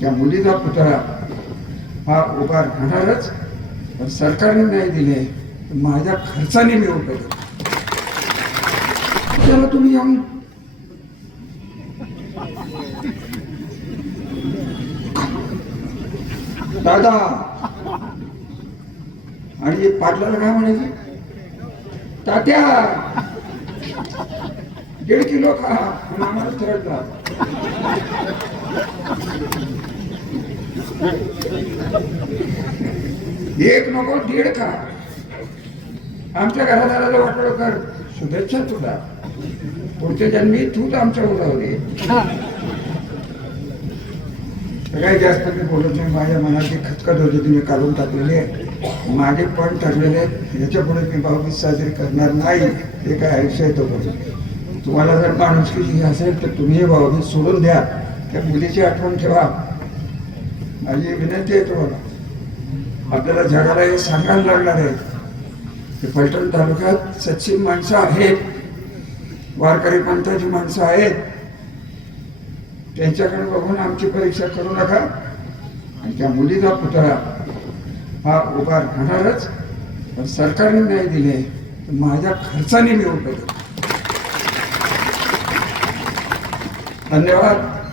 त्या मुलीचा पुतळा हा उभा राहणारच पण सरकारने नाही दिले. तर माझ्या खर्चाने मी उभे त्याला तुम्ही येऊन दादा आणि हे पाटलाला काय म्हणायचे? तात्या! दीड किलो खा. आणि आम्हाला एक नको दीड खा. आमच्या घरादाराला वाटलं कर शुभेच्छा तुला. पुढच्या जन्मी तूच आमच्या उरावली सगळ्यात जास्त मी बोलत नाही. माझ्या मनाची खतखत होती. तुम्ही काढून टाकलेली आहे. माझे पण ठरलेले आहेत. ह्याच्यापुढे मी भाऊबीज साजरी करणार नाही. हे काय आयुष्य आहे तोपर्यंत. तुम्हाला जर माणुसकीची असेल तर तुम्ही हे सोडून द्या. त्या मुलीची आठवण ठेवा. माझी विनंती आहे तुम्हाला. आपल्याला जगाला हे सांगायला लागणार आहे. की फलटण तालुक्यात सचिन माणसं आहेत. वारकरी पंथाची माणसं आहेत. त्यांच्याकडे बघून आमची परीक्षा करू नका. आणि त्या मुलीचा पुतळा हा उभार होणारच पण सरकारने नाही दिले. तर माझ्या खर्चाने मी उभे धन्यवाद.